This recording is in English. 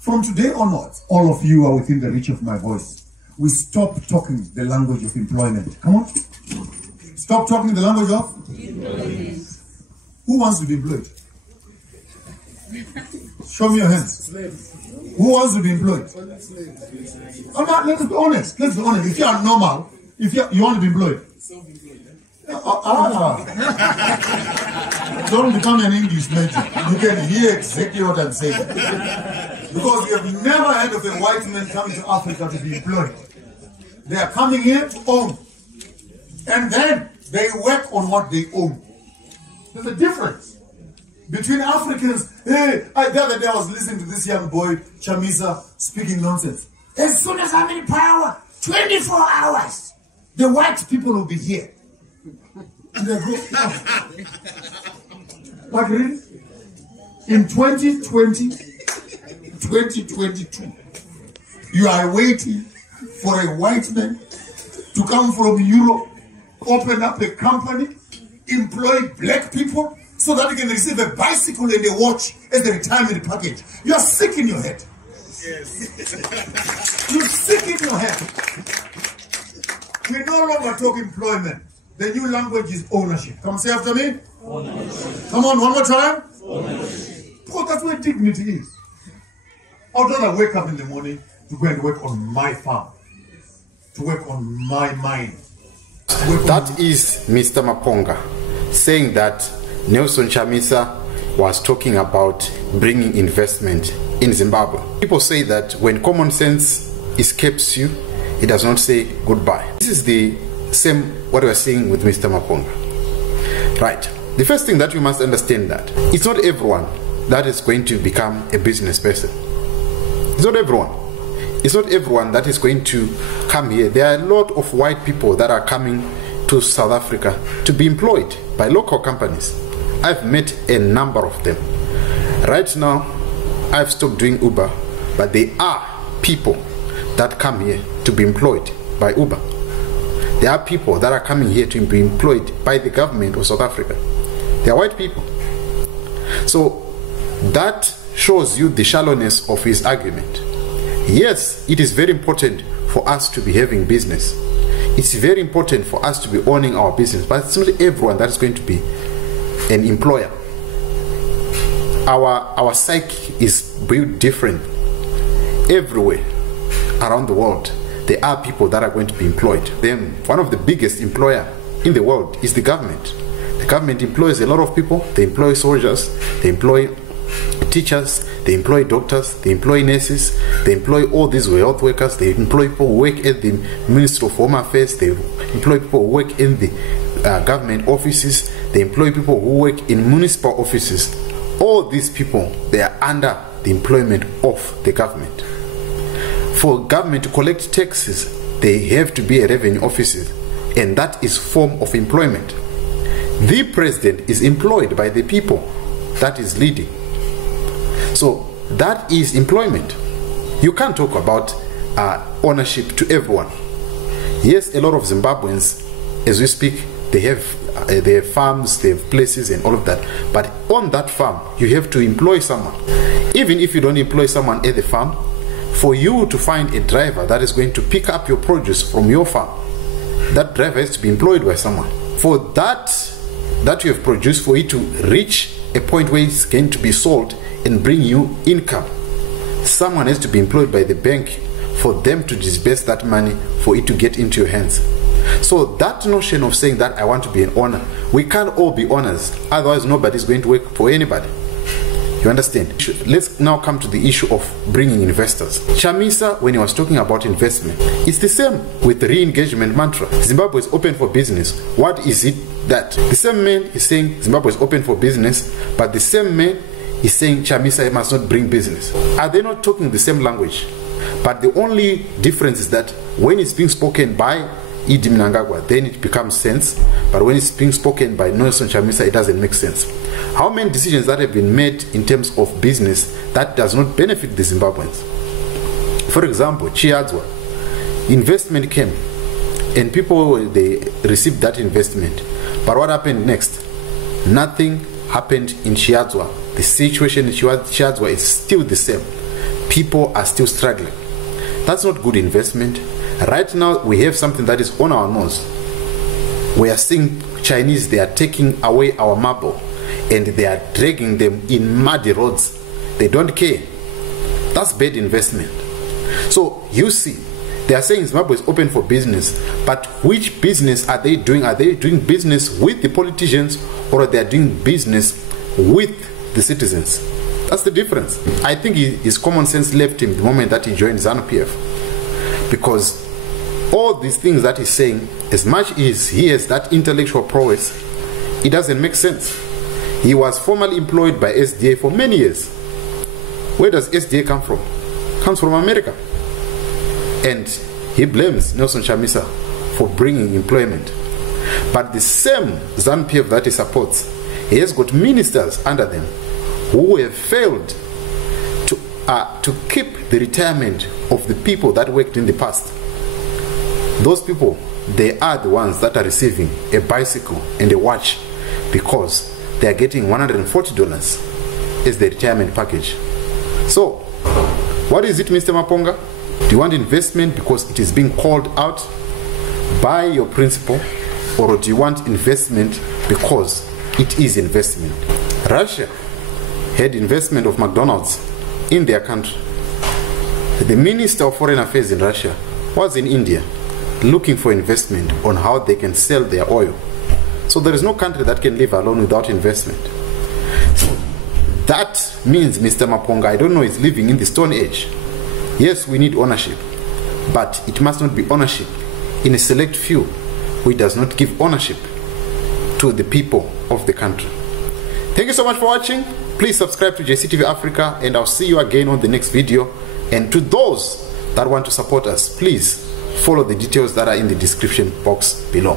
From today onwards, all of you are within the reach of my voice. We stop talking the language of employment. Come on. Stop talking the language of employment. Who wants to be employed? Show me your hands. Who wants to be employed? Let's be honest. Let's be honest. If you are normal, if you want to be employed. Don't become an English major. You can hear exactly what I'm saying. Because you have never heard of a white man coming to Africa to be employed. They are coming here to own. And then they work on what they own. There's a difference between Africans. Hey, the other day I was listening to this young boy, Chamisa, speaking nonsense. As soon as I'm in power, 24 hours, the white people will be here. And they go, oh. Like really? In 2020, 2022, you are waiting for a white man to come from Europe, open up a company, employ black people, so that you can receive a bicycle and a watch as a retirement package. You are sick in your head. Yes. You're sick in your head. We no longer talk employment. The new language is ownership. Come say after me. Ownership. Come on, one more time. Ownership. Because that's where dignity is. How do I wake up in the morning to go and work on my farm? To work on my mind? That is Mr. Maponga saying that Nelson Chamisa was talking about bringing investment in Zimbabwe. People say that when common sense escapes you, it does not say goodbye. This is the same what we are seeing with Mr. Maponga. Right. The first thing that you must understand that it's not everyone that is going to become a business person. It's not everyone. It's not everyone that is going to come here. There are a lot of white people that are coming to South Africa to be employed by local companies. I've met a number of them. Right now, I've stopped doing Uber, but there are people that come here to be employed by Uber. There are people that are coming here to be employed by the government of South Africa. They are white people. So that shows you the shallowness of his argument. Yes, it is very important for us to be having business. It's very important for us to be owning our business, but it's not everyone that is going to be an employer. Our psyche is built different. Everywhere around the world, there are people that are going to be employed. Then one of the biggest employer in the world is the government. The government employs a lot of people. They employ soldiers, they employ teachers, they employ doctors, they employ nurses, they employ all these health workers, they employ people who work at the Ministry of Home Affairs, they employ people who work in the government offices, they employ people who work in municipal offices. All these people, they are under the employment of the government. For government to collect taxes, they have to be a revenue officer, and that is form of employment. The president is employed by the people that is leading. So that is employment. You can't talk about ownership to everyone. Yes, a lot of Zimbabweans, as we speak, they have farms, they have places and all of that. But on that farm, you have to employ someone. Even if you don't employ someone at the farm, for you to find a driver that is going to pick up your produce from your farm, that driver has to be employed by someone. For that you have produced, for it to reach a point where it's going to be sold and bring you income, someone has to be employed by the bank for them to disburse that money for it to get into your hands. So that notion of saying that I want to be an owner, we can't all be owners, otherwise nobody's going to work for anybody. You understand? Let's now come to the issue of bringing investors. Chamisa, when he was talking about investment, it's the same with the re-engagement mantra. Zimbabwe is open for business. What is it that the same man is saying Zimbabwe is open for business, but the same man is saying Chamisa must not bring business? Are they not talking the same language? But the only difference is that when it's being spoken by Idi Mnangagwa, then it becomes sense, but when it's being spoken by Nelson Chamisa, it doesn't make sense. How many decisions that have been made in terms of business that does not benefit the Zimbabweans? For example, Chiadzwa, investment came and people, they received that investment, but what happened next? Nothing happened in Chiadzwa. The situation in Chiadzwa is still the same. people are still struggling. That's not good investment. Right now, we have something that is on our nose. We are seeing Chinese, they are taking away our marble and they are dragging them in muddy roads. They don't care. That's bad investment. So you see, they are saying Zimbabwe is open for business, but which business are they doing? Are they doing business with the politicians, or are they doing business with the citizens? That's the difference. I think his common sense left him the moment that he joined ZANU-PF, because all these things that he's saying, as much as he has that intellectual prowess, it doesn't make sense. He was formerly employed by SDA for many years. Where does SDA come from? It comes from America. And he blames Nelson Chamisa for bringing employment. But the same ZANU-PF that he supports, he has got ministers under them who have failed to keep the retirement of the people that worked in the past. Those people, they are the ones that are receiving a bicycle and a watch because they are getting $140 as the retirement package. So, what is it, Mr. Maponga? Do you want investment because it is being called out by your principal, or do you want investment because it is investment? Russia had investment of McDonald's in their country. The Minister of Foreign Affairs in Russia was in India looking for investment on how they can sell their oil. So there is no country that can live alone without investment. So that means Mr. Maponga, I don't know, is living in the Stone Age. Yes, we need ownership, but it must not be ownership in a select few who does not give ownership to the people of the country. Thank you so much for watching. Please subscribe to JCTV Africa, and I'll see you again on the next video. And to those that want to support us, please follow the details that are in the description box below.